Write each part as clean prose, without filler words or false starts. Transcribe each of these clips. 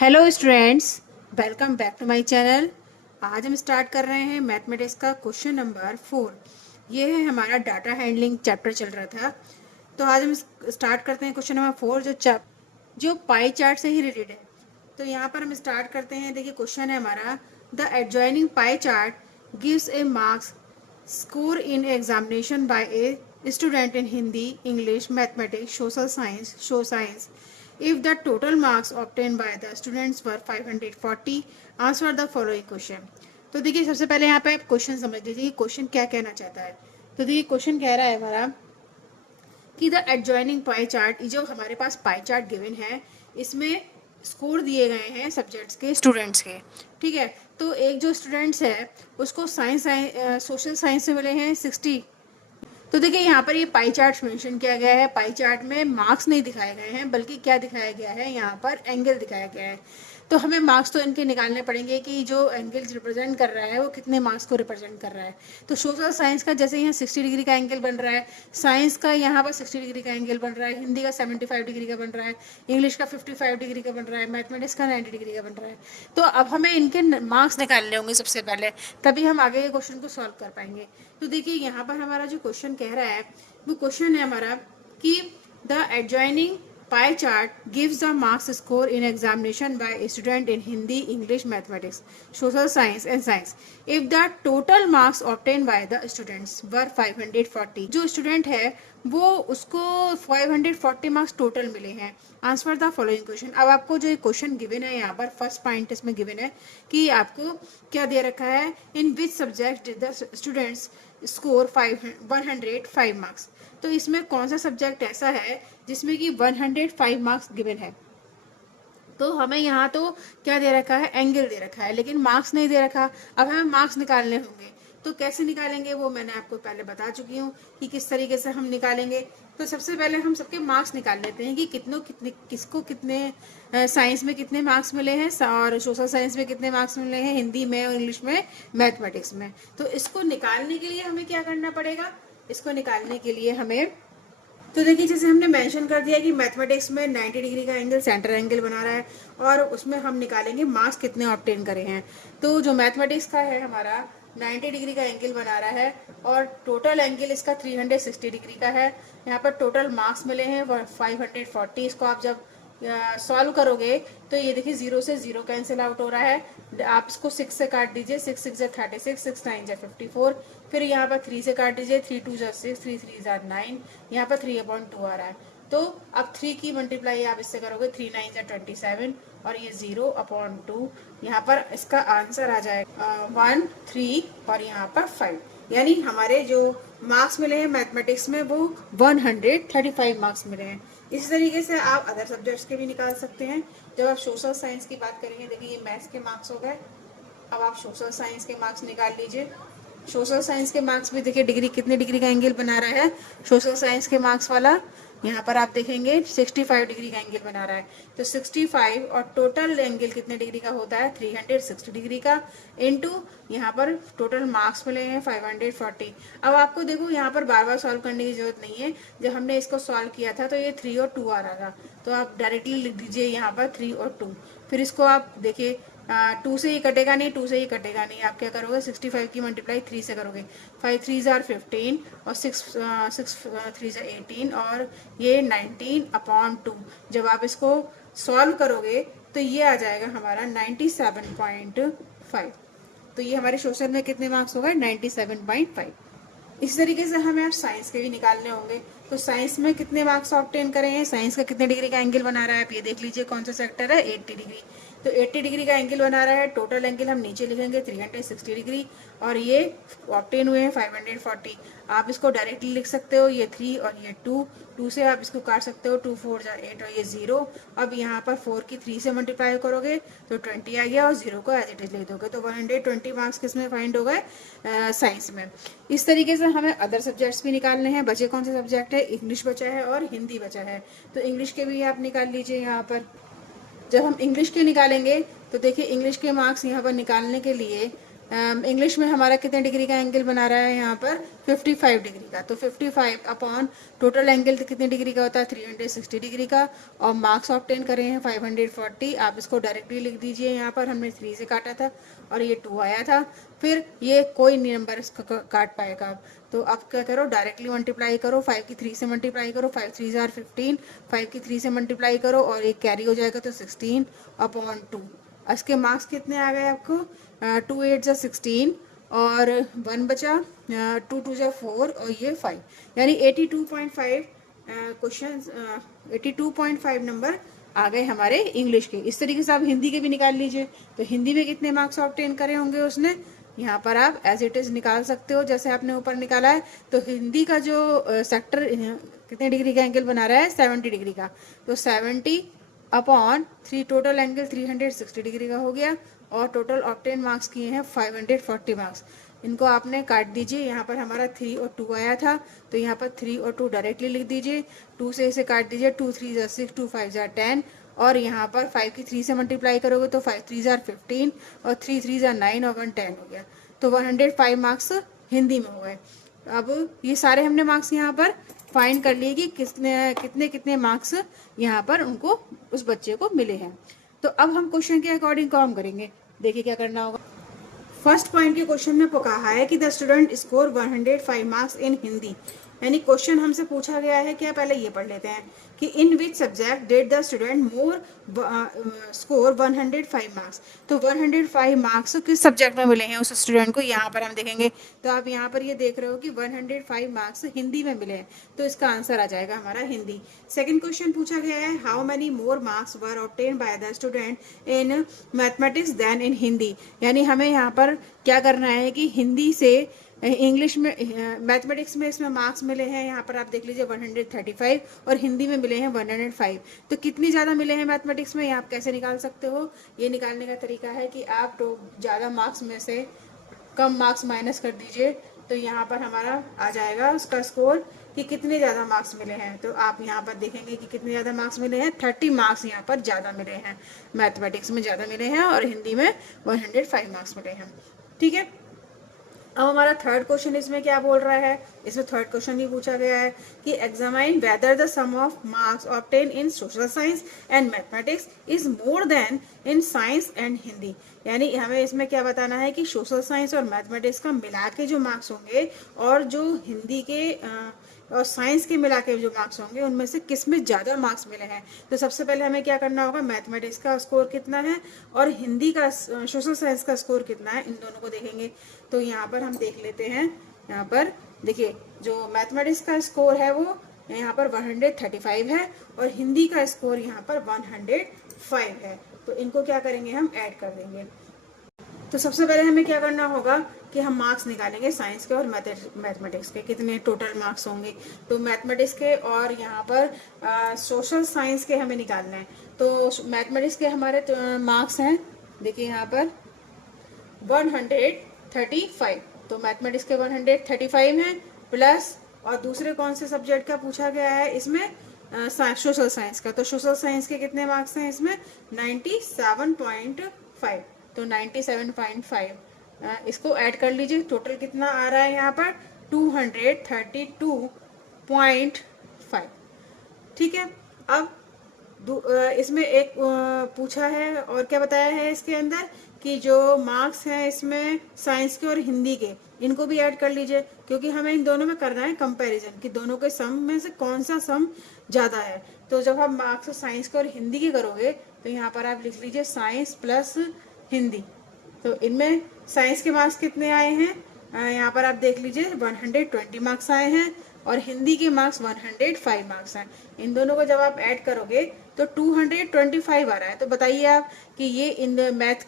Hello students, welcome back to my channel. आज हम start कर रहे हैं मैथमेटिक्स का क्वेश्चन नंबर 4। ये है हमारा डाटा हैंडलिंग चैप्टर चल रहा था। तो आज हम स्टार्ट करते हैं क्वेश्चन नंबर 4 जो पाई चार्ट से ही रिलेटेड है। तो यहाँ पर हम स्टार्ट करते हैं। देखिए क्वेश्चन है हमारा, the adjoining pie chart gives A marks score in examination by a student in Hindi, English, mathematics, social science. If the total marks obtained by the students were 540, answer the following question. तो देखिए सबसे पहले यहाँ पे आप question समझ लीजिए कि क्वेश्चन क्या कहना चाहता है। तो देखिए क्वेश्चन कह रहा है हमारा कि द एडजॉइनिंग पाई चार्ट, जो हमारे पास पाई चार्ट गिवन है, इसमें स्कोर दिए गए हैं सब्जेक्ट्स के, स्टूडेंट्स के। ठीक है, तो एक जो स्टूडेंट्स है उसको सोशल साइंस से मिले हैं 60। तो देखिए यहाँ पर ये पाई चार्ट मेंशन किया गया है। पाई चार्ट में मार्क्स नहीं दिखाए गए हैं, बल्कि क्या दिखाया गया है, यहाँ पर एंगल दिखाया गया है। तो हमें मार्क्स तो इनके निकालने पड़ेंगे कि जो एंगल रिप्रेजेंट कर रहा है वो कितने मार्क्स को रिप्रेजेंट कर रहा है। तो सोशल साइंस का जैसे यहाँ 60 डिग्री का एंगल बन रहा है, साइंस का यहाँ पर 60 डिग्री का एंगल बन रहा है, हिंदी का 75 डिग्री का बन रहा है, इंग्लिश का 55 डिग्री का बन रहा है, मैथमेटिक्स का 90 डिग्री का बन रहा है। तो अब हमें इनके मार्क्स निकालने होंगे सबसे पहले, तभी हम आगे के क्वेश्चन को सॉल्व कर पाएंगे। तो देखिए यहाँ पर हमारा जो क्वेश्चन कह रहा है वो क्वेश्चन है हमारा कि the adjoining pie chart gives the marks score in examination by a student in Hindi, English, mathematics, social science and science. If the total marks obtained by the students were 540, जो student है वो उसको 540 marks total मिले हैं। Answer the following question. अब आपको जो question given है यहाँ पर फर्स्ट पॉइंट इसमें गिवन है कि आपको क्या दे रखा है, in which subject the students score 105 marks. तो इसमें कौन सा सब्जेक्ट ऐसा है जिसमें कि 105 मार्क्स गिवन है। तो हमें यहाँ तो क्या दे रखा है, एंगल दे रखा है, लेकिन मार्क्स नहीं दे रखा। अब हमें मार्क्स निकालने होंगे, तो कैसे निकालेंगे वो मैंने आपको पहले बता चुकी हूँ कि किस तरीके से हम निकालेंगे। तो सबसे पहले हम सबके मार्क्स निकाल लेते हैं कि किसको कितने साइंस में कितने मार्क्स मिले हैं और सोशल साइंस में कितने मार्क्स मिले हैं, हिंदी में और इंग्लिश में, मैथमेटिक्स में। तो इसको निकालने के लिए हमें क्या करना पड़ेगा, इसको निकालने के लिए हमें, तो देखिए जैसे हमने मेंशन कर दिया कि मैथमेटिक्स में 90 डिग्री का एंगल सेंटर एंगल बना रहा है और उसमें हम निकालेंगे मार्क्स कितने ऑब्टेन करे हैं। तो जो मैथमेटिक्स का है हमारा 90 डिग्री का एंगल बना रहा है और टोटल एंगल इसका 360 डिग्री का है। यहाँ पर टोटल मार्क्स मिले हैं 540। इसको आप जब सॉल्व करोगे तो ये देखिए 0 से 0 कैंसिल आउट हो रहा है। आप इसको 6 से काट दीजिए, 6 6 36, 6 9 54। फिर यहाँ पर 3 से काट दीजिए, 3 2 6, 3 3 9। यहाँ पर 3/2 आ रहा है। तो अब 3 की मल्टीप्लाई आप इससे करोगे, 3 9 27 और ये 0/2। यहाँ पर इसका आंसर आ जाएगा 1 3 और यहाँ पर 5। यानी हमारे जो मार्क्स मिले हैं मैथमेटिक्स में वो 135 मार्क्स मिले हैं। इसी तरीके से आप अदर सब्जेक्ट्स के भी निकाल सकते हैं। जब आप सोशल साइंस की बात करेंगे, देखिए ये मैथ्स के मार्क्स हो गए। अब आप सोशल साइंस के मार्क्स निकाल लीजिए। सोशल साइंस के मार्क्स भी देखिए डिग्री कितने डिग्री का एंगल बना रहा है सोशल साइंस के मार्क्स वाला। यहाँ पर आप देखेंगे 65 डिग्री का एंगल बना रहा है। तो 65 और टोटल एंगल कितने डिग्री का होता है, 360 डिग्री का, इनटू यहाँ पर टोटल मार्क्स मिले हैं 540। अब आपको देखो यहाँ पर बार बार सॉल्व करने की जरूरत नहीं है। जब हमने इसको सॉल्व किया था तो ये 3 और 2 आ रहा था, तो आप डायरेक्टली लिख दीजिए यहाँ पर 3 और 2। फिर इसको आप देखिए 2 से ही कटेगा नहीं, 2 से ही कटेगा नहीं। आप क्या करोगे, 65 की मल्टीप्लाई 3 से करोगे, 5 3 15 और 6 3 18 और ये 19/2। जब आप इसको सॉल्व करोगे तो ये आ जाएगा हमारा 97.5। तो ये हमारे सोशल में कितने मार्क्स हो गए, 97.5। इसी तरीके से हमें अब साइंस के भी निकालने होंगे। तो साइंस में कितने मार्क्स ऑब्टेन करे हैं, साइंस का कितने डिग्री का एंगल बना रहा है, आप ये देख लीजिए कौन सा सेक्टर है, 80 डिग्री। तो 80 डिग्री का एंगल बना रहा है। टोटल एंगल हम नीचे लिखेंगे 360 डिग्री और ये ऑब्टेन हुए हैं 540। आप इसको डायरेक्टली लिख सकते हो, ये 3 और ये 2। 2 से आप इसको काट सकते हो, 2 4 8 और ये 0। अब यहाँ पर 4 की 3 से मल्टीप्लाई करोगे तो 20 आ गया और 0 को एज इट इज लिख दोगे। तो 120 मार्क्स किस में फाइंड हो गए, साइंस में। इस तरीके से हमें अदर सब्जेक्ट्स भी निकालने हैं। बचे कौन से सब्जेक्ट है, इंग्लिश बचा है और हिंदी बचा है। तो इंग्लिश के भी आप निकाल लीजिए। यहाँ पर जब हम इंग्लिश के निकालेंगे तो देखिए इंग्लिश के मार्क्स यहाँ पर निकालने के लिए इंग्लिश में हमारा कितने डिग्री का एंगल बना रहा है यहाँ पर 55 डिग्री का। तो 55 अपॉन टोटल एंगल कितने डिग्री का होता है 360 डिग्री का। और मार्क्स ऑब्टेन करे हैं 540। आप इसको डायरेक्टली लिख दीजिए, यहाँ पर हमने 3 से काटा था और ये 2 आया था। फिर ये कोई नंबर इसका काट पाएगा आप, तो अब क्या करो डायरेक्टली मल्टीप्लाई करो, 5 की 3 से मल्टीप्लाई करो, 5 3 जार 15, 5 की 3 से मल्टीप्लाई करो और एक कैरी हो जाएगा तो 16 अपॉन 2। इसके मार्क्स कितने आ गए आपको 2 8 जा 16 और 1 बचा 2 2 जा 4 और ये 5, यानी 82.5 क्वेश्चन 82.5 नंबर आ गए हमारे इंग्लिश के। इस तरीके से आप हिंदी के भी निकाल लीजिए। तो हिंदी में कितने मार्क्स ऑब्टेन करे होंगे उसने, यहाँ पर आप एज इट इज़ निकाल सकते हो जैसे आपने ऊपर निकाला है। तो हिंदी का जो सेक्टर कितने डिग्री का एंगल बना रहा है 70 डिग्री का, तो 70 अपॉन 3 टोटल एंगल 360 डिग्री का हो गया। और टोटल ऑब्टेन मार्क्स किए हैं 540 मार्क्स। इनको आपने काट दीजिए, यहाँ पर हमारा 3 और 2 आया था तो यहाँ पर 3 और 2 डायरेक्टली लिख दीजिए। 2 से इसे काट दीजिए, 2 3 जार 6, 2 5 जार 10 और यहाँ पर 5 की 3 से मल्टीप्लाई करोगे तो 5 3 जार 15 और 3 3 जार 9 और 1 10 हो गया। तो 105 मार्क्स हिंदी में हो गए। अब ये सारे हमने मार्क्स यहाँ पर फाइंड कर लिए कि कितने कितने कितने मार्क्स यहाँ पर उनको उस बच्चे को मिले हैं। तो अब हम क्वेश्चन के अकॉर्डिंग काम करेंगे। देखिए क्या करना होगा। फर्स्ट पॉइंट के क्वेश्चन में कहा है कि the student score 105 marks in Hindi, यानी क्वेश्चन हमसे पूछा गया है क्या, पहले ये पढ़ लेते हैं कि in which subject did the student more score 105 marks. तो 105 मार्क्स किस सब्जेक्ट में मिले हैं उस स्टूडेंट को, यहाँ पर हम देखेंगे। तो आप यहाँ पर ये देख रहे हो कि 105 मार्क्स हिंदी में मिले हैं, तो इसका आंसर आ जाएगा हमारा हिंदी। सेकंड क्वेश्चन पूछा गया है how many more marks were obtain by the student in mathematics than in Hindi, यानी हमें यहाँ पर क्या करना है कि हिंदी से इंग्लिश में मैथमेटिक्स में इसमें मार्क्स मिले हैं, यहाँ पर आप देख लीजिए 135 और हिंदी में मिले हैं 105। तो कितनी ज़्यादा मिले हैं मैथमेटिक्स में, ये आप कैसे निकाल सकते हो। ये निकालने का तरीका है कि आप तो ज़्यादा मार्क्स में से कम मार्क्स माइनस कर दीजिए, तो यहाँ पर हमारा आ जाएगा उसका स्कोर कि कितने ज़्यादा मार्क्स मिले हैं। तो आप यहाँ पर देखेंगे कि कितने ज़्यादा मार्क्स मिले हैं, 30 मार्क्स यहाँ पर ज़्यादा मिले हैं, मैथमेटिक्स में ज़्यादा मिले हैं और हिंदी में 105 मार्क्स मिले हैं। ठीक है, अब हमारा थर्ड क्वेश्चन इसमें क्या बोल रहा है, इसमें थर्ड क्वेश्चन भी पूछा गया है कि examine whether the sum of marks obtain in social science and mathematics is more than in science and Hindi, यानी हमें इसमें क्या बताना है कि सोशल साइंस और मैथमेटिक्स का मिला के जो मार्क्स होंगे और जो हिंदी के और साइंस के मिला के जो मार्क्स होंगे उनमें से किस में ज़्यादा मार्क्स मिले हैं। तो सबसे पहले हमें क्या करना होगा, मैथमेटिक्स का स्कोर कितना है और हिंदी का सोशल साइंस का स्कोर कितना है, इन दोनों को देखेंगे। तो यहाँ पर हम देख लेते हैं, यहाँ पर देखिए जो मैथमेटिक्स का स्कोर है वो यहाँ पर 135 है और हिंदी का स्कोर यहाँ पर 105 है। तो इनको क्या करेंगे, हम ऐड कर देंगे। तो सबसे पहले हमें क्या करना होगा कि हम मार्क्स निकालेंगे साइंस के और मैथमेटिक्स के, कितने टोटल मार्क्स होंगे। तो मैथमेटिक्स के और यहाँ पर सोशल साइंस के हमें निकालना है। तो मैथमेटिक्स के हमारे मार्क्स हैं, देखिए यहाँ पर 135। तो मैथमेटिक्स के 135 हैं प्लस, और दूसरे कौन से सब्जेक्ट का पूछा गया है इसमें, सोशल साइंस का। तो सोशल साइंस के कितने मार्क्स हैं इसमें 97.5। तो 97.5 इसको ऐड कर लीजिए, टोटल कितना आ रहा है यहाँ पर 232.5। ठीक है, अब इसमें एक पूछा है और क्या बताया है इसके अंदर कि जो मार्क्स हैं इसमें साइंस के और हिंदी के, इनको भी ऐड कर लीजिए, क्योंकि हमें इन दोनों में करना है कंपैरिजन कि दोनों के सम में से कौन सा सम ज़्यादा है। तो जब आप मार्क्स साइंस के और हिंदी के करोगे तो यहाँ पर आप लिख लीजिए साइंस प्लस हिंदी। तो इनमें साइंस के मार्क्स कितने आए हैं, यहाँ पर आप देख लीजिए 120 मार्क्स आए हैं और हिंदी के मार्क्स 105 मार्क्स हैं। इन दोनों को जब आप ऐड करोगे तो 225 आ रहा है। तो बताइए आप कि ये इन मैथ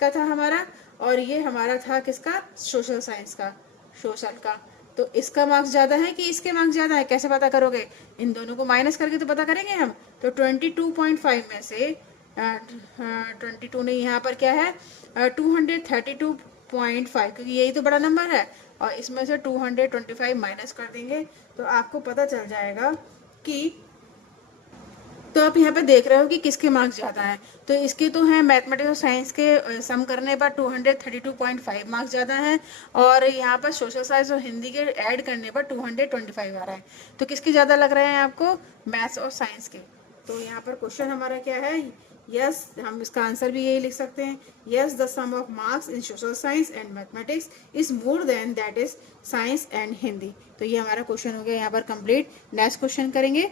का था हमारा और ये हमारा था किसका, सोशल साइंस का, सोशल का। तो इसका मार्क्स ज़्यादा है कि इसके मार्क्स ज़्यादा है, कैसे पता करोगे, इन दोनों को माइनस करके तो पता करेंगे हम। तो 22.5 में से 22 नहीं, यहाँ पर क्या है 232.5, क्योंकि यही तो बड़ा नंबर है और इसमें से 225 माइनस कर देंगे तो आपको पता चल जाएगा कि तो आप यहाँ पे देख रहे हो कि किसके मार्क्स ज़्यादा हैं। तो इसके तो हैं मैथमेटिक्स और साइंस के सम करने पर 232.5 मार्क्स ज़्यादा हैं, और यहाँ पर सोशल साइंस और हिंदी के ऐड करने पर 225 आ रहा है। तो किसके ज़्यादा लग रहे हैं आपको? मैथ्स और साइंस के। तो यहाँ पर क्वेश्चन हमारा क्या है? यस, हम इसका आंसर भी यही लिख सकते हैं, yes the sum of marks in social science and mathematics is more than that is science and Hindi. तो ये हमारा क्वेश्चन हो गया यहाँ पर कंप्लीट। नेक्स्ट क्वेश्चन करेंगे।